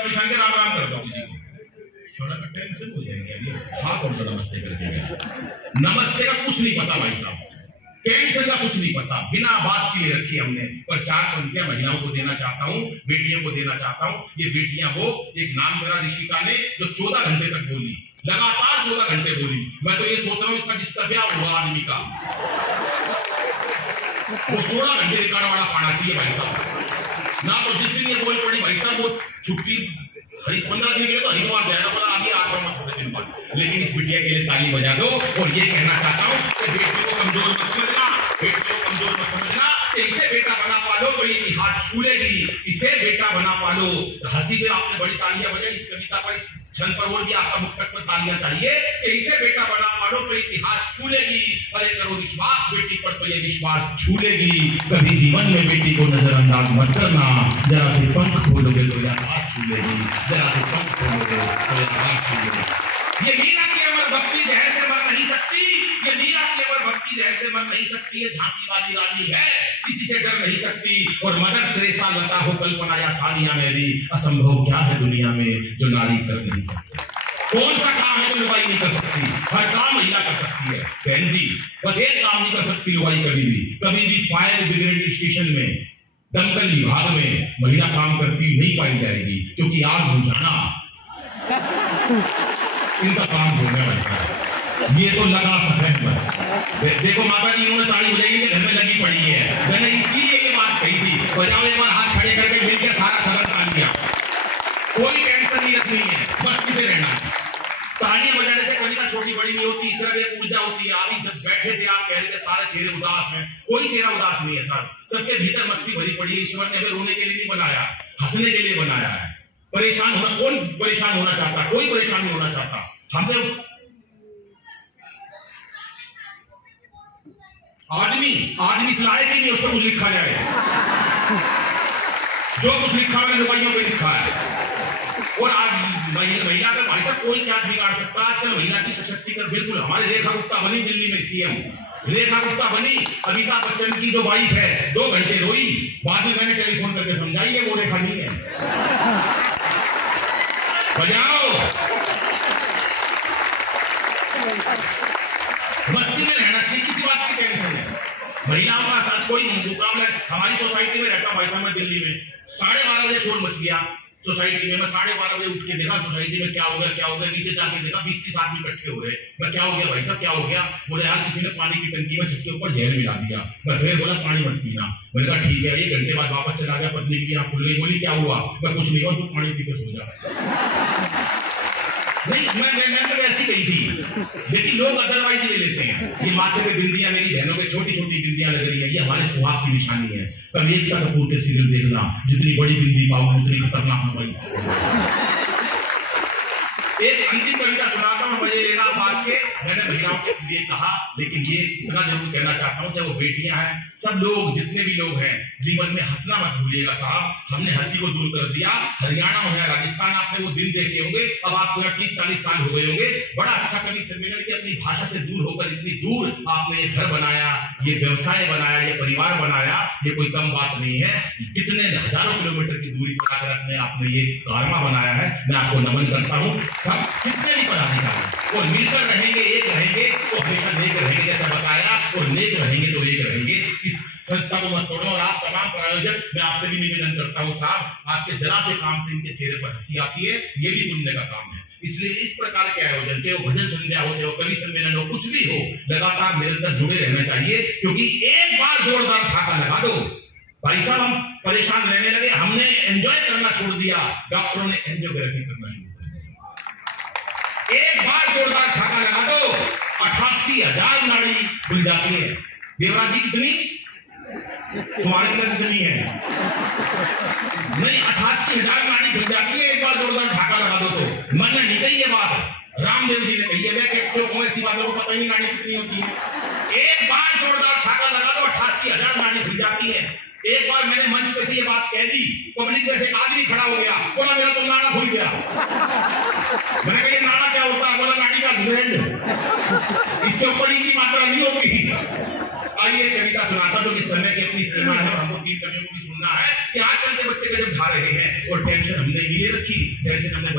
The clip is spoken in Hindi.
बिछा के राम राम कर दो किसी को, थोड़ा टेंशन हो जाएंगे। अभी हाँ कौन तो नमस्ते करके गया, नमस्ते का कुछ नहीं पता भाई साहब, टेंशन का कुछ नहीं पता, बिना बात के लिए रखी हमने। पर 4 पंक्तियां महिलाओं को देना चाहता हूँ, बेटियों को देना चाहता हूँ। ये बेटियां वो, एक नाम करा ऋषिका ने जो 14 घंटे तक बोली, लगातार 14 घंटे बोली। मैं तो ये सोच रहा हूँ इसका जिसका ब्याह हुआ आदमी का वो 16 घंटे रिकॉर्ड वाला पाना चाहिए भाई साहब ना। तो जिस दिन ये बोल पड़ी भाई साहब वो छुट्टी 15 दिन के लिए तो हरिद्वार जाएगा, बोला अभी आ रहा हूँ थोड़े दिन बाद। लेकिन इस बिटिया के लिए ताली बजा दो। और ये कहना चाहता हूँ कि बेटियों को कमजोर मत समझना, बेटियों को कमजोर मत समझना। इसे बेटा बना पालो तो ये इतिहास छू लेगी, इसे बेटा बना पालो। हंसी पे आपने बड़ी तालियां बजाई, इस कविता पर, इस क्षण पर और भी आपका मुक्तक पर तालियां चाहिए कि इसे बेटा बना पालो तो इतिहास छू लेगी। अरे करो विश्वास बेटी पर तो ये विश्वास छू लेगी। कभी जीवन में बेटी को नजरअंदाज मत करना, जरा से पंख खोलोगे तो यह आवाज छू लेगी, जरा से पंख खोलोगे तो यह आवाज छू लेगी। ये मीरा की अमर भक्ति जहर से मर नहीं सकती, ये मीरा की अमर भक्ति जहर से मर नहीं सकती। ये झांसी वाली रानी है, किसी से डर नहीं सकती। और मदर तेरेसा, लता हो कल्पना या सानिया मेरी, असंभव क्या है दुनिया में जो नारी कर नहीं सकती। कौन सा काम है जो लुगाई नहीं कर सकती? हर काम महिला कर सकती है बहन जी। बस एक काम नहीं कर सकती लुगाई कभी भी फायर ब्रिगेड स्टेशन में, दमकल विभाग में महिला काम करती नहीं पाई जाएगी, क्योंकि आग बुझाना इनका काम होगा भाई साहब। ये तो लगा सके बस। देखो माता जी इन्होंने ताली बजाई कि घर में लगी पड़ी है, मैंने इसीलिए ये बात कही थी। बजाओ एक बार हाथ खड़े करके मिलकर सारा सदन तालियां, कोई टेंशन नहीं रखनी है, मस्ती से रहना है। तालियां बजाने से कोई का छोटी बड़ी नहीं होती, सिर्फ एक ऊर्जा होती है। अभी जब बैठे थे आप कह रहे थे सारे चेहरे उदास हैं, कोई चेहरा उदास नहीं है सर, सबके भीतर मस्ती भरी पड़ी है। ईश्वर ने हमें रोने के लिए नहीं बनाया, हंसने के लिए बनाया है। परेशान होना, कौन परेशान होना चाहता? कोई परेशान नहीं होना चाहता। हमने आदमी इस लायक ही नहीं उस पर कुछ लिखा जाए, जो कुछ लिखा मैंने लुगाइयों पे लिखा है। और आज महिला का भाई साहब कोई क्या बिगाड़ सकता? आजकल महिला की सशक्तिकरण बिल्कुल। हमारे रेखा गुप्ता बनी दिल्ली में सीएम, रेखा गुप्ता बनी, अमिताभ बच्चन की जो वाइफ है, 2 घंटे रोई, बाद में मैंने टेलीफोन करके समझाई है वो रेखा नहीं है। बजाओ, मस्ती में रहना चाहिए, किसी बात की टेंशन है। महिलाओं का साथ कोई मुकाबला। हमारी सोसाइटी में रहता भाई साहब मैं दिल्ली में, 12:30 बजे शोर मच गया सोसाइटी में। मैं 12:30 बजे उठ के देखा सोसाइटी में क्या हो गया, नीचे जाके देखा 20-30 आदमी इकट्ठे हो रहे। मैं क्या हो गया भाई साहब, क्या हो गया? बोले यार किसी ने पानी की टंकी में छत के ऊपर जहर मिला दिया। मैं फिर बोला पानी मत पीना। मैंने कहा ठीक है। 1 घंटे बाद वापस चला गया, पत्नी की आंख खुल गई, बोली क्या हुआ? मैं कुछ नहीं हुआ, तू पानी पीकर सो जा। नहीं मैं तो ऐसी गई थी, लेकिन लोग अदरवाइज ले लेते हैं। ये माथे पे बिंदियां, मेरी बहनों के छोटी छोटी बिंदियां लग रही है, ये हमारे सुहाग की निशानी है। कभी एकता कपूर के सीरियल देखना, जितनी बड़ी बिंदी पाओ उतनी खतरनाक भाई। एक अंतिम कविता सुनाता हूँ, मजे लेना बात के। मैंने महिलाओं के लिए कहा, लेकिन ये इतना जरूर कहना चाहता हूँ, चाहे वो बेटियां हैं, सब लोग जितने भी लोग हैं, जीवन में हंसना मत भूलिएगा साहब। हमने हंसी को दूर कर दिया। हरियाणा हो या राजस्थान, आपने वो दिन देखे होंगे, अब आपको 30-40 साल हो गए होंगे। बड़ा अच्छा कवि सम्मेलन की अपनी भाषा से दूर होकर इतनी दूर आपने ये घर बनाया, ये व्यवसाय बनाया, ये परिवार बनाया, ये कोई कम बात नहीं है। कितने हजारों किलोमीटर की दूरी बनाकर अपने आपने ये कारवा बनाया है, मैं आपको नमन करता हूँ। सब कितने भी पदाधिकारी और मिलकर रहेंगे, एक रहेंगे तो हमेशा नेक रहेंगे, जैसा बताया, और नेक रहेंगे तो एक रहेंगे। इस संस्था को मत तोड़ो। और आप तमाम प्रायोजक, मैं आपसे भी निवेदन करता हूँ साहब, आपके जरा से काम से इनके चेहरे पर हंसी आती है, ये भी पुण्य का काम है। इसलिए इस प्रकार के आयोजन, चाहे वो भजन संध्या हो, चाहे वो कवि सम्मेलन हो, कुछ भी हो, लगातार निरंतर जुड़े रहना चाहिए। क्योंकि एक बार जोरदार ठाका लगा दो भाई साहब, हम परेशान रहने लगे, हमने एंजॉय करना छोड़ दिया, डॉक्टरों ने एंजियोग्राफी करना शुरू कर दिया। एक बार जोरदार ठाका लगा दो, 88,000 नाड़ी खुल जाती है। देवराज जी कितनी? तुम्हारे अंदर कितनी है? नहीं, 88,000 नाड़ी खुल जाती है एक बार जोरदार ठाका लगा दो तो। मैंने नहीं कही ये बात, रामदेव जी ने कही है। मैं क्यों कहूं ऐसी बात, लोगों को पता ही नहीं नाड़ी कितनी होती है। एक बार जोरदार ठाका लगा दो, 88,000 नाड़ी खुल जाती है। एक बार मैंने मंच पे से ये बात कह दी, पब्लिक में से एक आदमी खड़ा हो गया, बोला मेरा तो नाड़ा खुल गया। मैंने कहा ये नाड़ा क्या होता है? बोला नाड़ी का हस्बैंड, इसके ऊपर की मात्रा नहीं होगी। आइए कविता सुनाता हूं, जो कि समय की अपनी सीमा है और हमको 3 कवियों को भी सुनना है कि आजकल के बच्चे गजब ढा रहे हैं और टेंशन हमने ये रखी, टेंशन हमने